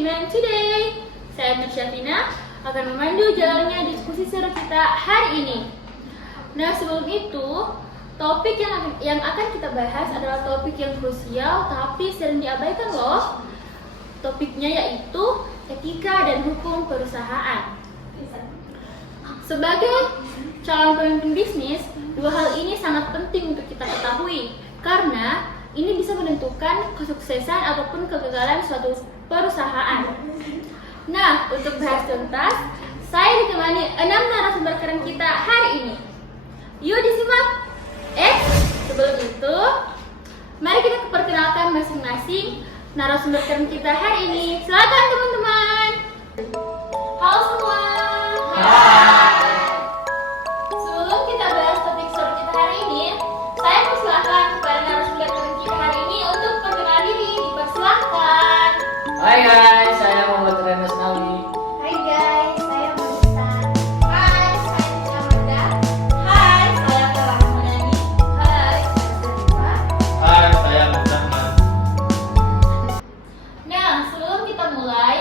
Human Today. Saya Nur Syafina akan memandu jalannya diskusi seru kita hari ini. Nah, sebelum itu, topik yang akan kita bahas adalah topik yang krusial tapi sering diabaikan loh. Topiknya yaitu etika dan hukum perusahaan. Sebagai calon pemimpin bisnis, dua hal ini sangat penting untuk kita ketahui karena ini bisa menentukan kesuksesan ataupun kegagalan suatu perusahaan. Nah, untuk bahas tuntas, saya ditemani 6 narasumber keren kita hari ini. Yuk disimak! Sebelum itu, mari kita perkenalkan masing-masing narasumber keren kita hari ini. Silakan teman-teman. Halo semua. Hai. Sebelum kita bahas topik seru kita hari ini, saya persilakan kepada narasumber keren kita hari ini untuk perkenalan diri. Dipersilakan. Hai guys, saya Muhammad Renas Nawi. Hai guys, saya Monita. Hai, saya Tika Marga. Hai, saya Clara Rahmadani. Hai, saya Zafira. Hai, saya Muhammad. Nah, sebelum kita mulai,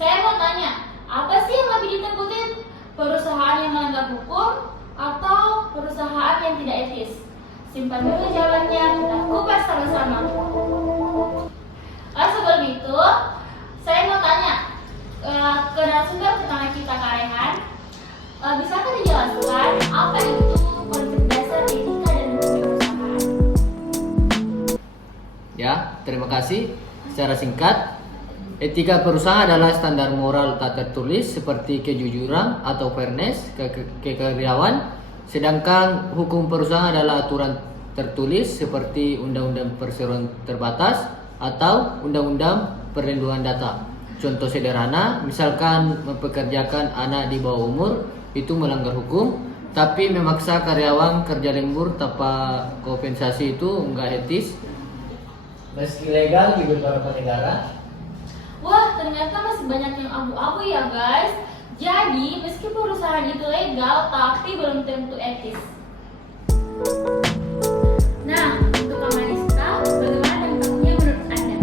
saya mau tanya, apa sih yang lebih ditakutin? Perusahaan yang melanggar hukum atau perusahaan yang tidak etis? Simpan dulu jawabannya, kita kupas sama-sama. Sebelum itu, saya mau tanya ke narasumber pertama kita, Kak Rehan. Bisakah dijelaskan apa itu konsep dasar etika dan hukum perusahaan? Ya, terima kasih. Secara singkat, etika perusahaan adalah standar moral tak tertulis seperti kejujuran atau fairness ke karyawan, sedangkan hukum perusahaan adalah aturan tertulis seperti Undang-Undang Perseroan Terbatas atau Undang-Undang Perlindungan Data. Contoh sederhana, misalkan mempekerjakan anak di bawah umur itu melanggar hukum, tapi memaksa karyawan kerja lembur tanpa kompensasi itu enggak etis. Meski legal di beberapa negara. Wah, ternyata masih banyak yang abu-abu ya guys. Jadi, meski perusahaan itu legal, tapi belum tentu etis. Nah, untuk Kak Mariska, bagaimana dampaknya menurut Anda?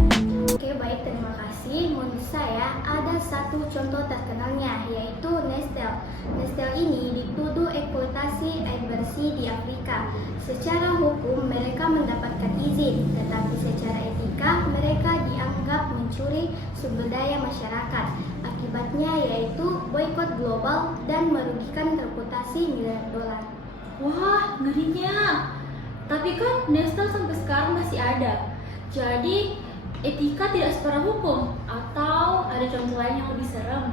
Oke, baik, terima kasih. Menurut saya ada satu contoh terkenalnya, yaitu Nestle. Nestle ini dituduh eksploitasi air bersih di Afrika. Secara hukum mereka mendapatkan izin, tetapi secara etika mereka dianggap mencuri sumber daya masyarakat. Akibatnya yaitu boikot global dan merugikan reputasi miliar dolar. Wah, ngerinya. Tapi kan Nestle sampai sekarang masih ada. Jadi, etika tidak separah hukum. Atau ada contoh lain yang lebih serem.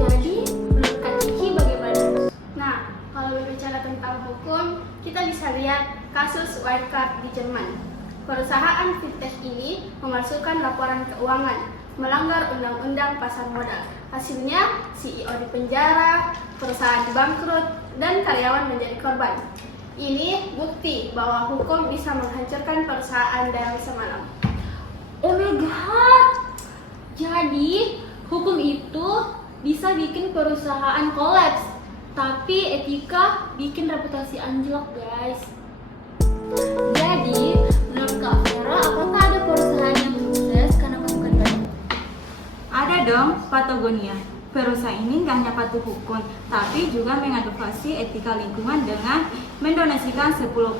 Jadi, menurut Kak Kiki bagaimana? Nah, kalau berbicara tentang hukum, kita bisa lihat kasus Wirecard di Jerman. Perusahaan fintech ini memalsukan laporan keuangan, melanggar undang-undang pasar modal. Hasilnya, CEO dipenjara, perusahaan bangkrut, dan karyawan menjadi korban. Ini bukti bahwa hukum bisa menghancurkan perusahaan dalam semalam. Oh my god. Jadi, hukum itu bisa bikin perusahaan kolaps, tapi etika bikin reputasi anjlok, guys. Jadi, menurut Kak Vera, apakah ada perusahaan yang sukses karena masukan banyak? Ada dong, Patagonia. Perusahaan ini nggak hanya patuh hukum, tapi juga mengadvokasi etika lingkungan dengan mendonasikan 10%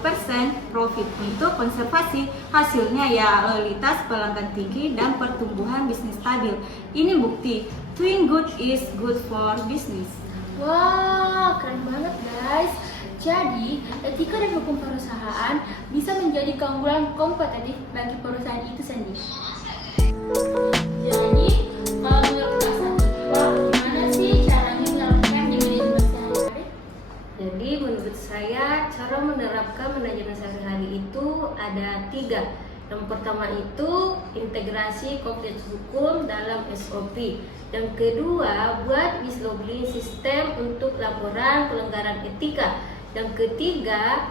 profit untuk konservasi. Hasilnya ya loyalitas pelanggan tinggi dan pertumbuhan bisnis stabil. Ini bukti, doing good is good for business. Wah, keren banget guys. Jadi, etika dan hukum perusahaan bisa menjadi keunggulan kompetitif bagi perusahaan itu sendiri. Jadi, kalau menurut Kak Sativa, gimana sih caranya menerapkan di manajemen sehari-hari? Jadi menurut saya cara menerapkan manajemen sehari-hari itu ada 3. Yang pertama itu integrasi kompleks hukum dalam SOP. Yang kedua, buat whistleblowing sistem untuk laporan pelanggaran etika. Yang ketiga,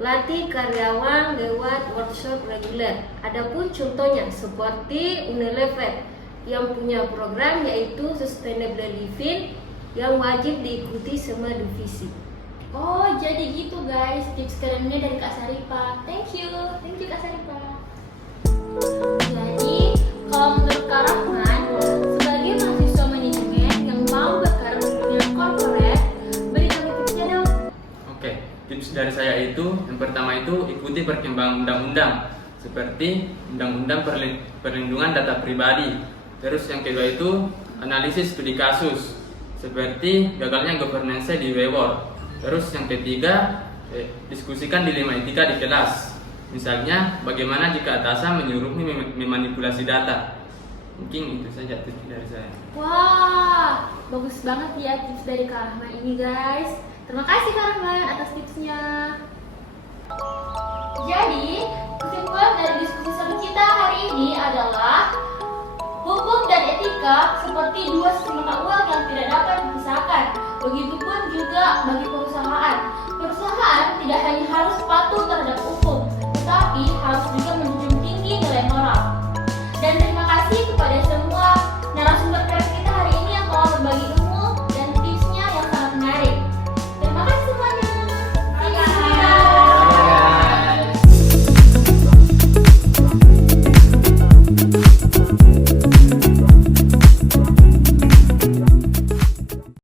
latih karyawan lewat workshop reguler. Adapun contohnya seperti Unilever yang punya program yaitu Sustainable Living yang wajib diikuti semua divisi. Oh, jadi gitu guys, tips kerennya dari Kak Saripa. Thank you Kak Saripa. Jadi, kalau menurut Yang pertama itu ikuti perkembangan undang-undang seperti Undang-Undang Perlindungan Data Pribadi. Terus yang kedua itu analisis studi kasus seperti gagalnya governance di WeWork. Terus yang ketiga diskusikan dilema etika di kelas. Misalnya bagaimana jika atasan menyuruh memanipulasi data. Mungkin itu saja tips dari saya. Wah, bagus banget ya tips dari Kak Rahman ini guys. Terima kasih Kak Rahman atas tipsnya. Jadi, kesimpulan dari diskusi seru kita hari ini adalah hukum dan etika seperti dua sisi mata uang yang tidak dapat dipisahkan. Begitupun juga bagi perusahaan. Perusahaan